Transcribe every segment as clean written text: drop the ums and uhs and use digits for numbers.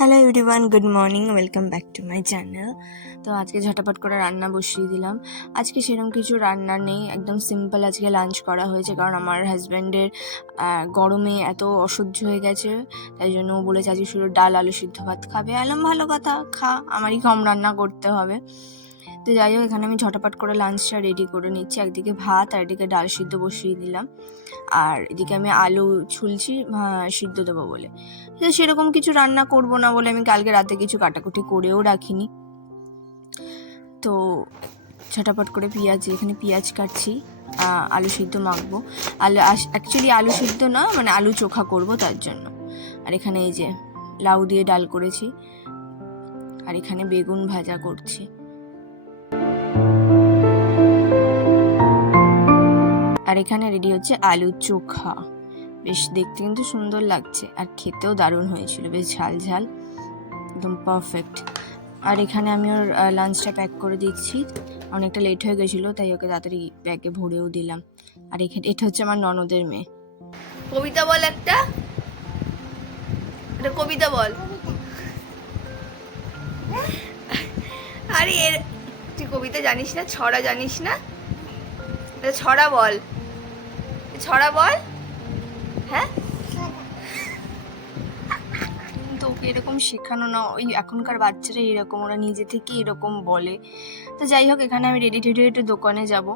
Hello everyone, good morning, welcome back to my channel. তো আজকে ঝটাপট করে রান্না বসিয়ে দিলাম। আজকে সেরকম কিছু রান্না নেই, একদম সিম্পল আজকে লাঞ্চ করা হয়েছে, কারণ আমার হাজব্যান্ডের গরমে এত অসহ্য হয়ে গেছে, তাই জন্য ও বলেছে আজকে শুধু ডাল আলু সিদ্ধ ভাত খাবে। এলাম ভালো কথা, খা, আমারই কম রান্না করতে হবে। তো যাই হোক, এখানে আমি ঝটাপট করে লাঞ্চটা রেডি করে নিচ্ছি। একদিকে ভাত আর এদিকে ডাল সিদ্ধ বসিয়ে দিলাম, আর এদিকে আমি আলু ছুলছি সিদ্ধ দেবো বলে। সেরকম কিছু রান্না করব না বলে আমি কালকে রাতে কিছু কাটাকুটি করেও রাখিনি। তো ঝটাপট করে এখানে পেঁয়াজ কাটছি, আলু সিদ্ধ মাখবো। অ্যাকচুয়ালি আলু সিদ্ধ না, মানে আলু চোখা করব তার জন্য। আর এখানে এই যে লাউ দিয়ে ডাল করেছি, আর এখানে বেগুন ভাজা করছি। আর এখানে রেডি হচ্ছে আলু চোখা। বেশ দেখতে কিন্তু সুন্দর লাগছে, আর খেতেও দারুণ হয়েছিল, বেশ ঝাল ঝাল, একদম পারফেক্ট। আর এখানে আমি ওর লাঞ্চটা প্যাক করে দিচ্ছি, অনেকটা লেট হয়ে গেছিলো, তাই ওকে তাড়াতাড়ি ব্যাগে ভরেও দিলাম। আর এখানে এটা হচ্ছে আমার ননদের মেয়ে। কবিতা বল, একটা কবিতা বল। আরে তুই কবিতা জানিস না, ছড়া জানিস না? ছড়া বল, ছড়া বল। হ্যাঁ, তো ওকে এরকম শেখানো না, ওই এখনকার বাচ্চারা এরকম, ওরা নিজে থেকে এরকম বলে। তো যাই হোক, এখানে আমি রেডি টেডি একটু দোকানে যাব।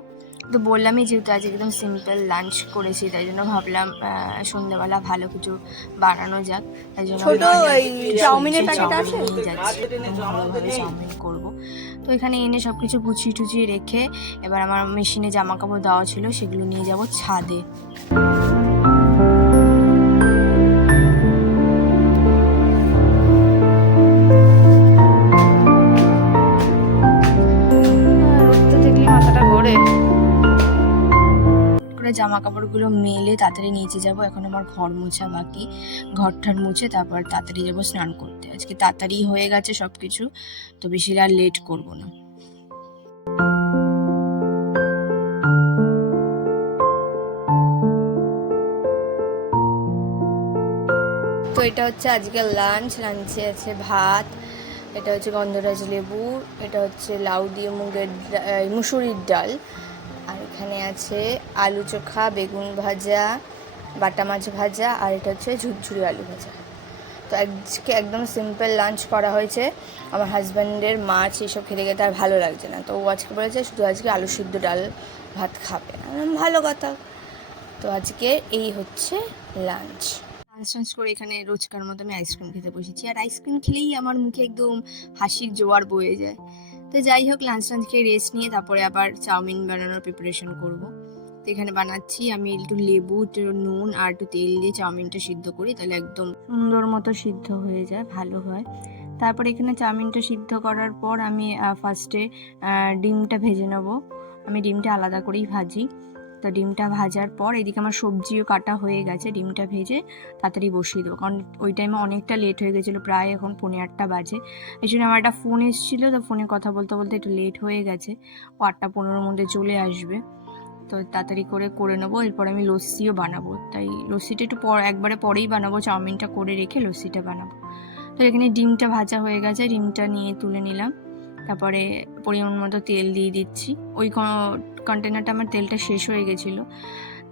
তো বললামই যেহেতু আজ একদম সিম্পল লাঞ্চ করেছি, তাই জন্য ভাবলাম সন্ধ্যেবেলা ভালো কিছু বানানো যাক, তাই জন্য চাউমিনের প্যাকেট আছে নিয়ে যাচ্ছি, ভালোভাবে চাউমিন করবো। তো এখানে এনে সব কিছু গুছিয়ে টুচিয়ে রেখে এবার আমার মেশিনে জামা কাপড় দেওয়া ছিল, সেগুলো নিয়ে যাব ছাদে। জামা কাপড়গুলো মেলে তাড়াতাড়ি নিচে যাব। এখন আমার ঘর মোছা বাকি, ঘরটার মুছে তারপর তাড়াতাড়ি যাবো স্নান করতে। আজকে তাড়াতাড়ি হয়ে গেছে সব কিছু, তো বেশি আর লেট করব না। তো এটা হচ্ছে আজকের লাঞ্চে আছে ভাত, এটা হচ্ছে গন্ধরাজ লেবু, এটা হচ্ছে লাউ দিয়ে মুসুরির ডাল, আর এখানে আছে আলু চোখা, বেগুন ভাজা, বাটা মাছ ভাজা, আর এটা হচ্ছে ঝুরঝুরি আলু ভাজা। তো আজকে একদম সিম্পল লাঞ্চ করা হয়েছে। আমার হাজব্যান্ডের মাছ এইসব খেতে খেতে আর ভালো লাগছে না, তো ও আজকে বলেছে শুধু আজকে আলু সিদ্ধ ডাল ভাত খাবে। ভালো কথা। তো আজকে এই হচ্ছে লাঞ্চ করে এখানে রোজকার মতো আমি আইসক্রিম খেতে বসেছি, আর আইসক্রিম খেলেই আমার মুখে একদম হাসির জোয়ার বয়ে যায়। তো যাই হোক, লাঞ্চ খেয়ে রেস্ট নিয়ে তারপরে আবার চাউমিন বানানোর প্রিপারেশন করব। তো এখানে বানাচ্ছি আমি একটু লেবু, একটু নুন আর একটু তেল দিয়ে চাউমিনটা সিদ্ধ করি, তাহলে একদম সুন্দর মতো সিদ্ধ হয়ে যায়, ভালো হয়। তারপর এখানে চাউমিনটা সিদ্ধ করার পর আমি ফার্স্টে ডিমটা ভেজে নেব। আমি ডিমটা আলাদা করেই ভাজি। তো ডিমটা ভাজার পর এদিকে আমার সবজিও কাটা হয়ে গেছে, ডিমটা ভেজে তাড়াতাড়ি বসিয়ে দেবো, কারণ ওই টাইমে অনেকটা লেট হয়ে গেছিলো, প্রায় এখন 8:15 বাজে। এই জন্য আমার একটা ফোন এসেছিলো, তো ফোনে কথা বলতে বলতে একটু লেট হয়ে গেছে। ও 8:15 মধ্যে চলে আসবে, তো তাড়াতাড়ি করে নেবো। এরপর আমি লস্যিও বানাবো, তাই লস্যিটা একটু একবারে পরেই বানাবো, চাউমিনটা করে রেখে লস্যিটা বানাবো। তো এখানে ডিমটা ভাজা হয়ে গেছে, ডিমটা নিয়ে তুলে নিলাম। তারপরে পরিমাণ মতো তেল দিয়ে দিচ্ছি, ওই কন্টেনারটা আমার তেলটা শেষ হয়ে গেছিলো।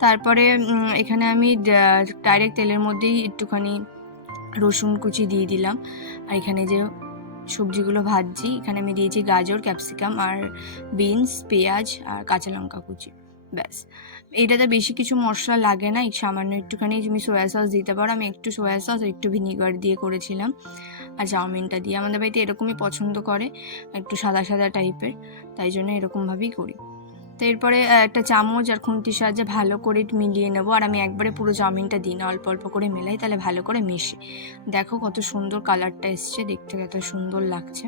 তারপরে এখানে আমি ডাইরেক্ট তেলের মধ্যেই একটুখানি রসুন কুচি দিয়ে দিলাম। আর এখানে যে সবজিগুলো ভাজছি, এখানে আমি দিয়েছি গাজর, ক্যাপসিকাম আর বিনস, পেঁয়াজ আর কাঁচা লঙ্কা কুচি, ব্যাস। এইটাতে বেশি কিছু মশলা লাগে না, এই সামান্য একটুখানি তুমি সোয়া সস দিতে পারো, আমি একটু সোয়া সস আর একটু ভিনিগার দিয়ে করেছিলাম। আর চাউমিনটা দিয়ে আমাদের বাড়িতে এরকমই পছন্দ করে, একটু সাদা সাদা টাইপের, তাই জন্য এরকমভাবেই করি। তো এরপরে একটা চামচ আর খুন্তির সাহায্যে ভালো করে মিলিয়ে নেবো। আর আমি একবারে পুরো চাউমিনটা দিই না, অল্প অল্প করে মেলাই, তাহলে ভালো করে মেশে। দেখো কত সুন্দর কালারটা এসছে, দেখতে কত সুন্দর লাগছে।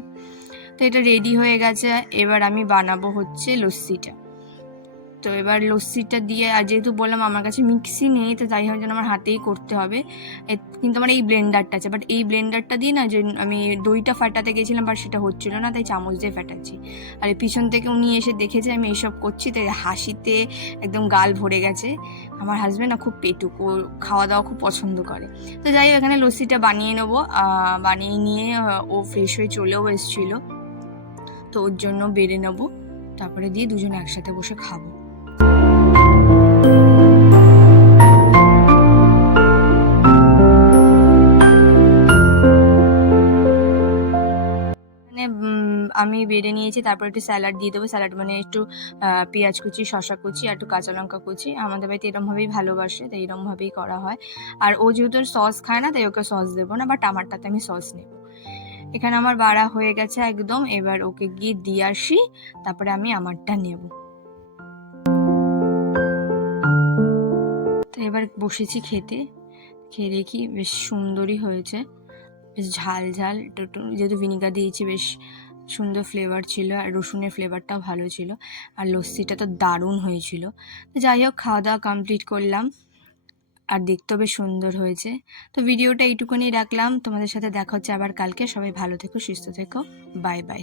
তো এটা রেডি হয়ে গেছে, এবার আমি বানাবো হচ্ছে লস্যিটা। তো এবার লস্যিটা দিয়ে, আর যেহেতু বললাম আমার কাছে মিক্সি নেই, তো তাই হয় যেন আমার হাতেই করতে হবে। কিন্তু আমার এই ব্লেন্ডারটা আছে, বাট এই ব্লেন্ডারটা দিয়ে না, যে আমি দইটা ফাটাতে গেছিলাম বাট সেটা হচ্ছিল না, তাই চামচ দিয়ে ফাটাচ্ছি। আর পিছন থেকে উনি এসে দেখেছে আমি এইসব করছি, তাই হাসিতে একদম গাল ভরে গেছে। আমার হাজব্যান্ড না খুব পেটুক, ও খাওয়া দাওয়া খুব পছন্দ করে। তো যাই হোক, এখানে লস্যিটা বানিয়ে নেবো। বানিয়ে নিয়ে ও ফ্রেশ হয়ে চলেও এসেছিলো, তো ওর জন্য বেড়ে নেবো, তারপরে দিয়ে দুজনে একসাথে বসে খাবো। আমি বেড়ে নিয়েছি, তারপর একটু স্যালাড দিয়ে দেবো। স্যালাড মানে একটু পেঁয়াজ কুচি, শশা কুচি আর একটু কাঁচা লঙ্কা কুচি। আমাদের বাড়িতে এরমভাবেই ভালোবাসে, তাই এরমভাবেই করা হয়। আর ও যেহেতু সস খায় না, তাই ওকে সস দেবো না, বাট আমারটাতে আমি সস নেব। এখানে আমার বাড়া হয়ে গেছে একদম, এবার ওকে গিয়ে দিয়ে আসি, তারপরে আমি আমারটা নেব। তো এবার বসেছি খেতে, খেয়ে দেখি বেশ সুন্দরই হয়েছে, বেশ ঝাল ঝাল, একটু যেহেতু ভিনিগার দিয়েছি বেশ সুন্দর ফ্লেভার ছিল, আর রসুনের ফ্লেভারটাও ভালো ছিল, আর লস্যিটা তো দারুণ হয়েছিল। তো যাই হোক, খাওয়া দাওয়া কমপ্লিট করলাম, আর দেখতেও বেশ সুন্দর হয়েছে। তো ভিডিওটা এইটুকুনি রাখলাম, তোমাদের সাথে দেখা হচ্ছে আবার কালকে। সবাই ভালো থেকো, সুস্থ থেকো, বাই বাই।